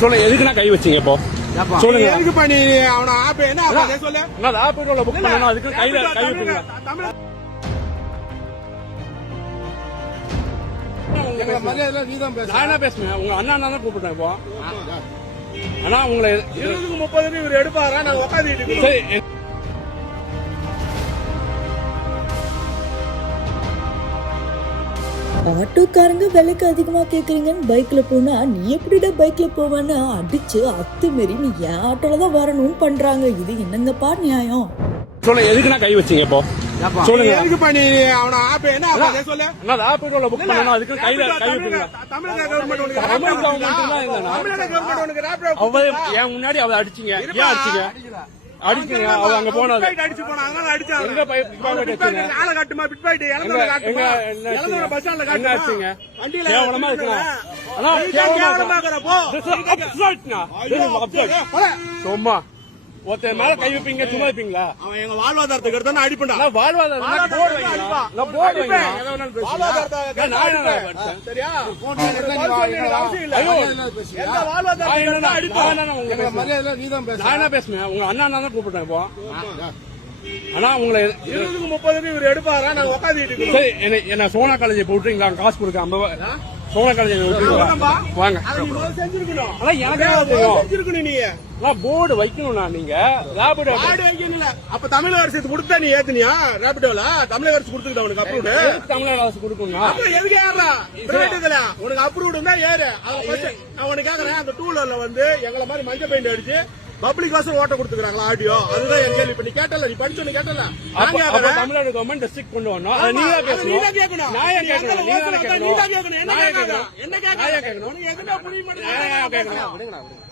சொல்லுங்க, எதுக்குன்னா கை வச்சீங்க இப்போ? சொல்லுங்க, எதுக்கு பண்ணி அவன ஆப் என்ன ஆப் சொல்லு. நான் ஆப் புக் பண்ணனும், அதுக்கு கை வைப்பீங்க. நான் என்ன பேசுறேன்? உங்க அண்ணா தான் கூப்பிட்டேன் இப்போ. ஆனா உங்களை 20-30 இவர் எடுப்பாரா? நான் உட்காந்துட்டு சரி. ஆட்டோக்காரங்க விலைக்கு அதிகமா கேக்குறீங்கன்னு பைக்ல போனா நீ எப்படிடா பைக்ல போவேன்னு அடிச்சு அத்துமாரி நீ என் ஆட்டோல தான் வரணும்னு பண்றாங்க. இது என்னங்கப்பா நியாயம்? சொல்லுங்க, எதுக்குன்னா கை வச்சீங்க இப்போ? சொல்லுங்க, எதுக்கு பண்ணி அவன ஆப் என்ன ஆப் சொல்லு. நான் ஆப் புக் பண்ணனும், அதுக்கு கை வைப்பீங்க. தமிழக கவர்மெண்ட் உனக்கு தமிழ் கவர்மெண்ட் தான் இல்ல. தமிழக கவர்மெண்ட் உனக்கு ராப் அவ ஏன் முன்னாடி அவ அடிச்சீங்க? ஏன் அடிச்சீங்க? அடிச்சீங்க. அவ அங்க போனது அடிச்சு போனா அதனால அடிச்சாங்க. எங்க அடிச்சீங்க? ஆள காட்டுமா பிட்பாயிட் இளந்தோட காட்டுமா இளந்தோட பஸ் ஸ்டாண்ட்ல என்ன காட்டுமா அடிச்சீங்க? வண்டில கேவலமா இருக்குங்க. ஆனா கேவலமா இருக்கற போ. சும்மா ஒருத்தர் மேல கை வைப்பீங்க, சும்மா வைப்பீங்களா? அவன் எங்க வாழ்வாதாரத்துக்கு எடுத்தானே அடிப்படா. நான் வாழ்வாதாரம் போர்டு வைங்களா? நான் போர்டு வைங்களா? எதை வேணாலும் பேசுங்க. வாழ்வாதாரத்துக்கு நான் சரியா? ஐயோ, எந்த வாழ்வாதாரத்துக்கு அடிப்பா. நான் என்ன பேசுறேன்? உங்க அண்ணா தான் கூப்பிட்டேன் இப்போ. ஆனா உங்களை 20-30 இவர் எடுப்பாரா? நான் உட்காந்துட்டு சரி. என்ன சோனா காலேஜ் போட்டுறீங்களா? காசு கொடுக்க 50 சோனா காலேஜ் வாங்க. செஞ்சிருக்கணும். ஆனா எனக்கு செஞ்சிருக்கணும். நீ போர்டு வைக்கணும்னா நீங்க ராபிடோ வைக்கணும்ல. அப்ப தமிழக அரசு கொடுத்தா நீ ஏத்துனியா? ராபிடோல தமிழக அரசு கொடுத்துக்கிட்ட உனக்கு அப்ரூவ்டு. தமிழக அரசு கொடுக்கணும். அப்ப எதுக்கு ஏறா? பிரைவேட்ல உனக்கு அப்ரூவ்டு இருந்தா ஏறு. நான் உனக்கு கேக்குறேன், அந்த 2 வீலர்ல வந்து எங்களை மாதிரி மஞ்சள் பெயிண்ட் அடிச்சு பப்ளிக் வாசல் ஓட்ட கொடுத்துக்கிறாங்களா ஆடியோ? அதுதான் என் கேள்வி. இப்ப நீ கேட்டல, நீ படிச்சு கேட்டல. தமிழ்நாடு கவர்மெண்ட் ஸ்ட்ரிக்ட் கொண்டு வரணும். நீங்க கேட்கணும். நான் ஏன் கேட்கணும்? நீங்க கேட்கணும். என்ன கேட்கணும்? உனக்கு எதுனா புரிய மாட்டேங்குது.